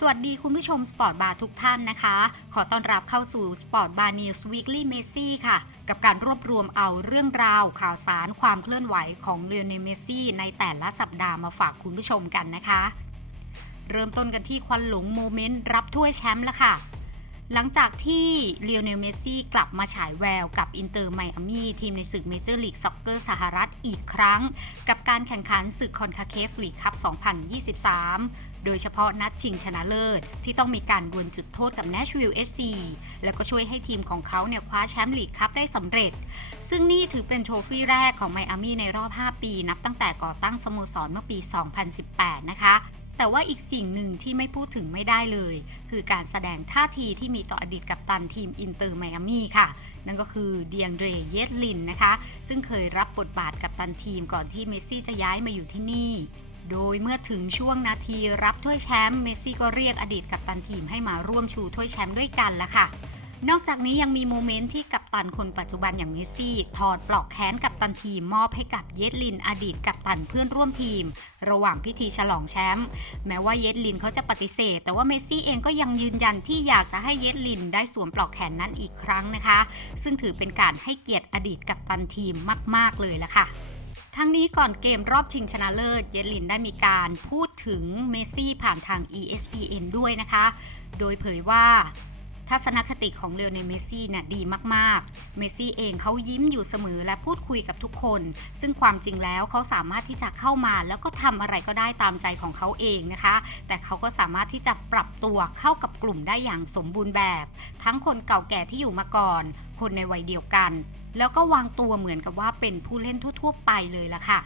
สวัสดีคุณผู้ชมสปอร์ตบาร์ทุกท่านนะคะ ขอต้อนรับเข้าสู่ Sport Bar News Weekly Messi ค่ะ กับการรวบรวมเอาเรื่องราวข่าวสารความเคลื่อนไหวของเล o เนเมซี่ในแต่ละสัปดาห์มาฝากคุณผู้ชมกันนะคะ เริ่มต้นกันที่ควันหลงโมเมนต์รับถ้วยแชมป์แล้วค่ะ หลังจากที่เล o เน l เมซี่กลับมาฉายแววกับอินเตอร์ไมอามีทีมในศึกเมเจอร์ลีกซ็อกเกอร์สหรัฐอีกครั้ง กับการแข่งขันศึกคอนคาเคฟลีกคัพ2023 โดยเฉพาะนัดชิงชนะเลิศ ที่ต้องมีการดวลจุดโทษกับ Nashville SC แล้วก็ช่วยให้ทีมของเขาเนี่ยคว้าแชมป์ลีกคัพได้สำเร็จ ซึ่งนี่ถือเป็นโทรฟี่แรกของไมอามี่ในรอบ 5 ปี นับตั้งแต่ก่อตั้งสโมสรเมื่อปี 2018 นะคะแต่ว่าอีกสิ่งหนึ่งที่ไม่พูดถึงไม่ได้เลย คือการแสดงท่าทีที่มีต่ออดีตกัปตันทีมอินเตอร์ไมอามี่ค่ะ นั่นก็คือเดียงเดรเยสลินนะคะ ซึ่งเคยรับบทบาทกัปตันทีมก่อนที่เมสซี่จะย้ายมาอยู่ที่นี่ โดยเมื่อถึงช่วงนาทีรับถ้วยแชมป์เมสซี่ก็เรียกอดีตกัปตันทีมให้มาร่วมชูถ้วยแชมป์ด้วยกันละค่ะ นอกจากนี้ยังมีโมเมนต์ที่กัปตันคนปัจจุบันอย่างเมสซี่ ถอดปลอกแขนกัปตันทีมมอบให้กับเยสลิน อดีตกัปตันเพื่อนร่วมทีม ระหว่างพิธีฉลองแชมป์แม้ว่าเยสลินเขาจะปฏิเสธ แต่ว่าเมสซี่เองก็ยังยืนยันที่อยากจะให้เยสลินได้สวมปลอกแขนนั้นอีกครั้งนะคะ ซึ่งถือเป็นการให้เกียรติอดีตกัปตันทีมมาก ๆเลยละค่ะ ทั้งนี้ก่อนเกมรอบชิงชนะเลิศ เยลินได้มีการพูดถึงเมสซี่ผ่านทาง ESPN ด้วยนะคะ โดยเผยว่าทัศนคติของเล o เนลเมสซี่เนี่ยดีมากๆ เมสซี่เองเขายิ้มอยู่เสมอและพูดคุยกับทุกคน ซึ่งความจริงแล้วเขาสามารถที่จะเข้ามา แล้วก็ทำอะไรก็ได้ตามใจของเขาเองนะคะ แต่เขาก็สามารถที่จะปรับตัวเข้ากับกลุ่มได้อย่างสมบูรณ์แบบ ทั้งคนเก่าแก่ที่อยู่มาก่อน คนในวัยเดียวกัน แล้วก็วางตัวเหมือนกับว่าเป็นผู้เล่นทั่วๆไปเลยล่ะค่ะ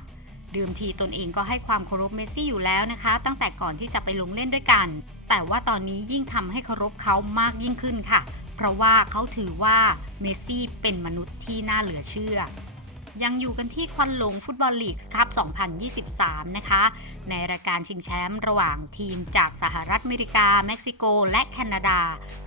เดิมทีตนเองก็ให้ความเคารพเมสซี่อยู่แล้วนะคะ ตั้งแต่ก่อนที่จะไปลงเล่นด้วยกัน แต่ว่าตอนนี้ยิ่งทำให้เคารพเขามากยิ่งขึ้นค่ะ เพราะว่าเขาถือว่าเมสซี่เป็นมนุษย์ที่น่าเหลือเชื่อ ยังอยู่กันที่ควันหลงฟุตบอลลีกคัพ2023 นะคะ ในรายการชิงแชมป์ระหว่างทีมจากสหรัฐอเมริกา เม็กซิโก และแคนาดา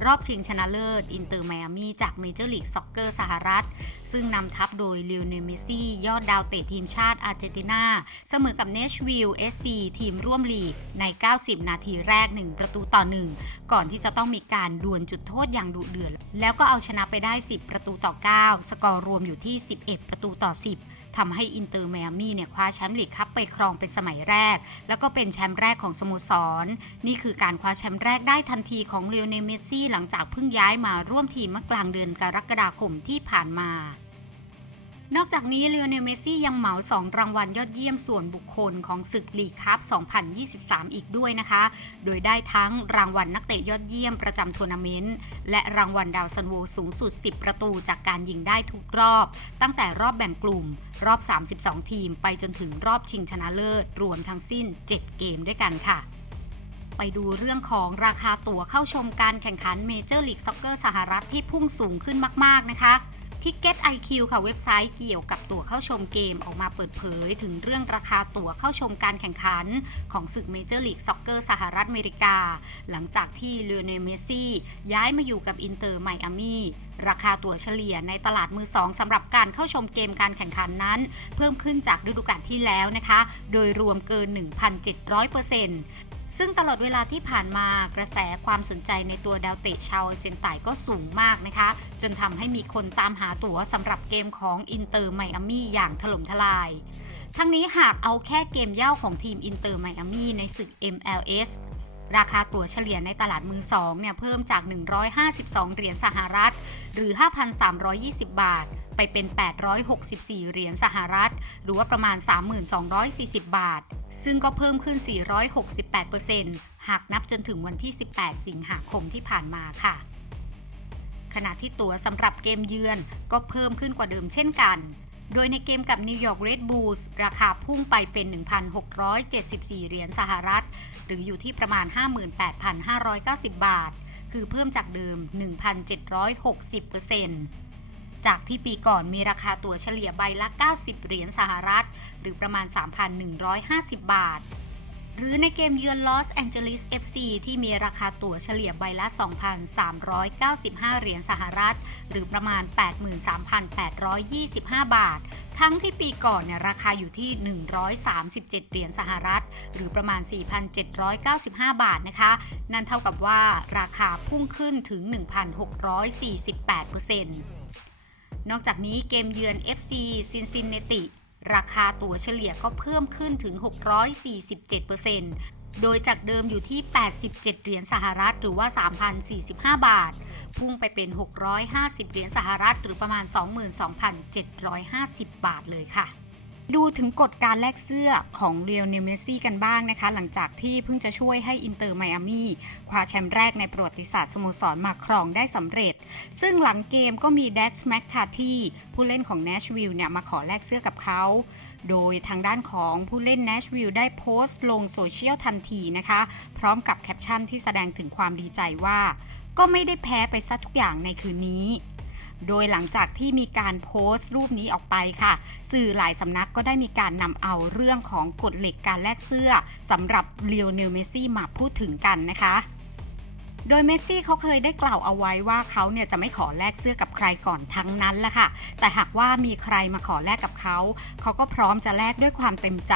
รอบชิงชนะเลิศ อินเตอร์ไมอามีจากเมเจอร์ลีกซ็อกเกอร์สหรัฐ ซึ่งนำทัพโดยลิ o เนลเมซี่ ยอดดาวเตะทีมชาติอาร์เจนตินา เสมอกับเนชวิลล์ SC ทีมร่วมลีกใน 90 นาทีแรก 1 ประตูต่อ 1 ก่อนที่จะต้องมีการดวลจุดโทษอย่างดุเดือดแล้วก็เอาชนะไปได้ 10 ประตูต่อ 9 สกอร์รวมอยู่ที่ 11 ประตูต่อ10ทำให้อินเตอร์ไมอามี่เนี่ยคว้าแชมป์ลีกคัพไปครองเป็นสมัยแรก แล้วก็เป็นแชมป์แรกของสโมสร นี่คือการคว้าแชมป์แรกได้ทันทีของเล o เนเมซี่หลังจากเพิ่งย้ายมาร่วมทีมเมื่อกลางเดือนกรกฎาคมที่ผ่านมา นอกจากนี้เล o เนลเมซี่ยังเหมา 2 รางวัลยอดเยี่ยมส่วนบุคคลของศึกลีกคัพ2023 อีกด้วยนะคะ โดยได้ทั้งรางวัลนักเตะยอดเยี่ยมประจำทัวร์นาเมนต์ และรางวัลดาวซันโวสูงสุด 10 ประตูจากการยิงได้ทุกรอบ ตั้งแต่รอบแบ่งกลุ่ม รอบ 32 ทีม ไปจนถึงรอบชิงชนะเลิศ รวมทั้งสิ้น 7 เกมด้วยกันค่ะไปดูเรื่องของราคาตั๋วเข้าชมการแข่งขันเมเจอร์ลีกซ็อกเกอร์สหรัฐที่พุ่งสูงขึ้นมาก ๆ นะคะ Ticket IQ ค่ะเว็บไซต์เกี่ยวกับตั๋วเข้าชมเกมออกมาเปิดเผย ถึงเรื่องราคาตั๋วเข้าชมการแข่งขัน ของศึกเมเจอร์ลีกซ็อกเกอร์สหรัฐอเมริกา หลังจากที่เล o เนลเมสซี่ย้ายมาอยู่กับอินเตอร์ไมอามีราคาตั๋วเฉลี่ยในตลาดมือสองสำหรับการเข้าชมเกมการแข่งขันนั้น เพิ่มขึ้นจากฤดูกาลที่แล้วนะคะ โดยรวมเกิน 1,700% ซึ่งตลอดเวลาที่ผ่านมากระแสความสนใจในตัวดาวเตะชาวอาร์เจนไตก็สูงมากนะคะ จนทำให้มีคนตามหาตั๋วสำหรับเกมของอินเตอร์ไมอามี่อย่างถล่มทลาย ทั้งนี้หากเอาแค่เกมเย่าของทีมอินเตอร์ไมอามี่ในศึก MLS ราคาตั๋วเฉลี่ยในตลาดมือสองเนี่ยเพิ่มจาก 152 เหรียญสหรัฐ หรือ 5,320 บาท ไปเป็น 864 เหรียญสหรัฐ หรือว่าประมาณ 3,240 บาท ซึ่งก็เพิ่มขึ้น 468%หากนับจนถึงวันที่ 18 สิงหาคมที่ผ่านมาค่ะขณะที่ตั๋วสำหรับเกมเยือนก็เพิ่มขึ้นกว่าเดิมเช่นกัน โดยในเกมกับนิวยอร์กเรดบูลส์ราคาพุ่งไปเป็น 1,674 เหรียญสหรัฐ หรืออยู่ที่ประมาณ 58,590 บาท คือเพิ่มจากเดิม 1,760%จากที่ปีก่อนมีราคาตั๋วเฉลี่ยใบละ 90 เหรียญสหรัฐ หรือประมาณ 3,150 บาท หรือในเกมเยือนลอสแองเจลิส FC ที่มีราคาตั๋วเฉลี่ยใบละ 2,395 เหรียญสหรัฐ หรือประมาณ 83,825 บาท ทั้งที่ปีก่อนเนี่ยราคาอยู่ที่ 137 เหรียญสหรัฐ หรือประมาณ 4,795 บาทนะคะ นั่นเท่ากับว่าราคาพุ่งขึ้นถึง 1,648%นอกจากนี้เกมเยือน FC Cincinnati ราคาตั๋วเฉลี่ยก็เพิ่มขึ้นถึง 647%โดยจากเดิมอยู่ที่ 87 เหรียญสหรัฐหรือว่า 3,045 บาท พุ่งไปเป็น 650 เหรียญสหรัฐหรือประมาณ 22,750 บาทเลยค่ะ ดูถึงกฎการแลกเสื้อของเรียลเนเมซี่กันบ้างนะคะ หลังจากที่เพิ่งจะช่วยให้อินเตอร์ไมอามี่คว้าแชมป์แรกในประวัติศาสตร์สโมสรมาครองได้สำเร็จ ซึ่งหลังเกมก็มีแดชแมคคาที่ผู้เล่นของเนชวิลล์เนี่ยมาขอแลกเสื้อกับเขา โดยทางด้านของผู้เล่นเนชวิลล์ได้โพสต์ลงโซเชียลทันทีนะคะ พร้อมกับแคปชั่นที่แสดงถึงความดีใจว่า ก็ไม่ได้แพ้ไปซะทุกอย่างในคืนนี้ โดยหลังจากที่มีการโพสต์รูปนี้ออกไปค่ะ สื่อหลายสำนักก็ได้มีการนำเอาเรื่องของกฎเหล็กการแลกเสื้อสำหรับเลียวเนลเมซี่มาพูดถึงกันนะคะโดยเมสซี่เขาเคยได้กล่าวเอาไว้ว่าเขาเนี่ยจะไม่ขอแลกเสื้อกับใครก่อนทั้งนั้นแหละค่ะ แต่หากว่ามีใครมาขอแลกกับเขา เขาก็พร้อมจะแลกด้วยความเต็มใจ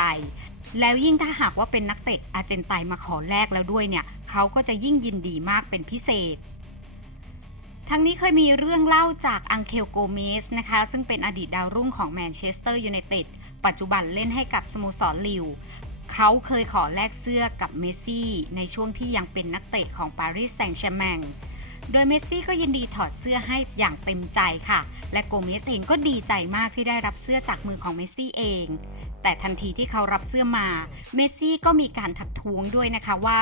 แล้วยิ่งถ้าหากว่าเป็นนักเตะอาร์เจนไตนมาขอแลกแล้วด้วยเนี่ย เขาก็จะยิ่งยินดีมากเป็นพิเศษ ทั้งนี้เคยมีเรื่องเล่าจากอังเคลโกเมสนะคะ ซึ่งเป็นอดีตดาวรุ่งของแมนเชสเตอร์ยูไนเต็ดปัจจุบันเล่นให้กับสโมสรลิวเขาเคยขอแลกเสื้อกับเมซี่ ในช่วงที่ยังเป็นนักเตะของปารีสแซงต์แชร์แมง โดยเมสซี่ก็ยินดีถอดเสื้อให้อย่างเต็มใจค่ะ และโกเมสเองก็ดีใจมากที่ได้รับเสื้อจากมือของเมสซี่เอง แต่ทันทีที่เขารับเสื้อมา เมสซี่ก็มีการทักท้วงด้วยนะคะว่า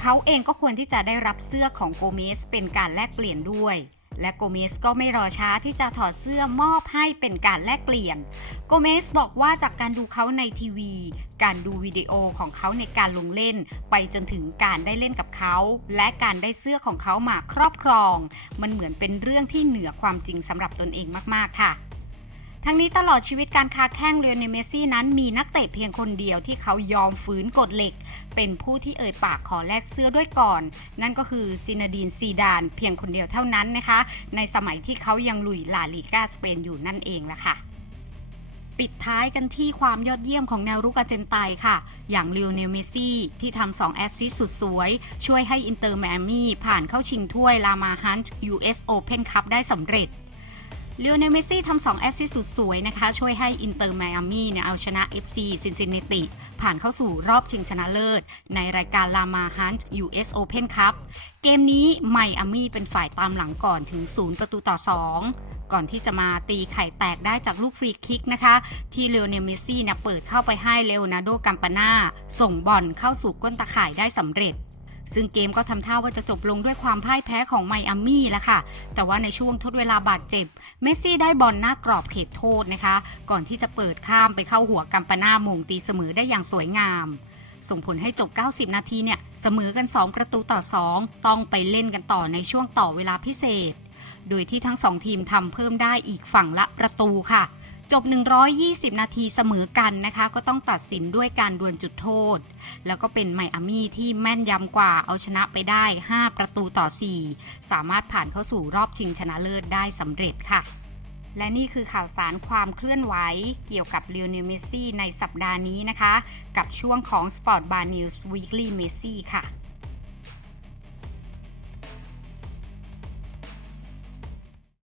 เขาเองก็ควรที่จะได้รับเสื้อของโกเมสเป็นการแลกเปลี่ยนด้วย และโกเมสก็ไม่รอช้าที่จะถอดเสื้อมอบให้เป็นการแลกเปลี่ยน โกเมสบอกว่าจากการดูเขาในทีวี การดูวิดีโอของเขาในการลงเล่น ไปจนถึงการได้เล่นกับเขา และการได้เสื้อของเขามาครอบครอง มันเหมือนเป็นเรื่องที่เหนือความจริงสำหรับตนเองมากๆค่ะ ทั้งนี้ตลอดชีวิตการค้าแข้งเรียนเนลเมซี่นั้นมีนักเตะเพียงคนเดียวที่เขายอมฝืนกฎเหล็ก เป็นผู้ที่เอ่ยปากขอแลกเสื้อด้วยก่อน นั่นก็คือซินาดีนซีดานเพียงคนเดียวเท่านั้นนะคะ ในสมัยที่เขายังลุยลาลิกาสเปนอยู่นั่นเองละค่ะปิดท้ายกันที่ความยอดเยี่ยมของแนวรุกอาร์เจนไตน์ค่ะ อย่างลิโอเนลเมซี่ ที่ทำ2แอสซิสสุดสวย ช่วยให้อินเตอร์แมมี่ผ่านเข้าชิงถ้วยลามาฮันต์ US Open Cup ได้สำเร็จ เลโอเนลเมซี่ทำ2แอสซิสต์สุดสวยนะคะ ช่วยให้อินเตอร์ไมอามี่เนี่ยเอาชนะ FC Cincinnati ผ่านเข้าสู่รอบชิงชนะเลิศ ในรายการลามาฮันต์ US Open Cup เกมนี้ไมอามี่เป็นฝ่ายตามหลังก่อนถึง 0 ประตูต่อ 2 ก่อนที่จะมาตีไข่แตกได้จากลูกฟรีคิกนะคะ ที่เลโอเนลเมซี่เนี่ยเปิดเข้าไปให้เลโอนาร์โดกัมปาน่าส่งบอลเข้าสู่ก้นตาข่ายได้สำเร็จ ซึ่งเกมก็ทำท่าว่าจะจบลงด้วยความพ่ายแพ้ของไมอามี่แล้วค่ะ แต่ว่าในช่วงทดเวลาบาดเจ็บ เมสซี่ได้บอลหน้ากรอบเขตโทษนะคะ ก่อนที่จะเปิดข้ามไปเข้าหัวกัมปาน่ามงตีเสมอได้อย่างสวยงาม ส่งผลให้จบ 90 นาทีเนี่ยเสมอกัน 2 ประตูต่อ 2 ต้องไปเล่นกันต่อในช่วงต่อเวลาพิเศษ โดยที่ทั้ง2ทีมทำเพิ่มได้อีกฝั่งละประตูค่ะ จบ 120 นาทีเสมอกันนะคะ ก็ต้องตัดสินด้วยการดวลจุดโทษ แล้วก็เป็นไมอามี่ที่แม่นยำกว่าเอาชนะไปได้ 5 ประตูต่อ 4 สามารถผ่านเข้าสู่รอบชิงชนะเลิศได้สำเร็จค่ะ และนี่คือข่าวสารความเคลื่อนไหวเกี่ยวกับ l ี o เนลเมซี่ในสัปดาห์นี้นะคะ กับช่วงของ Sport Bar News Weekly Messi ค่ะ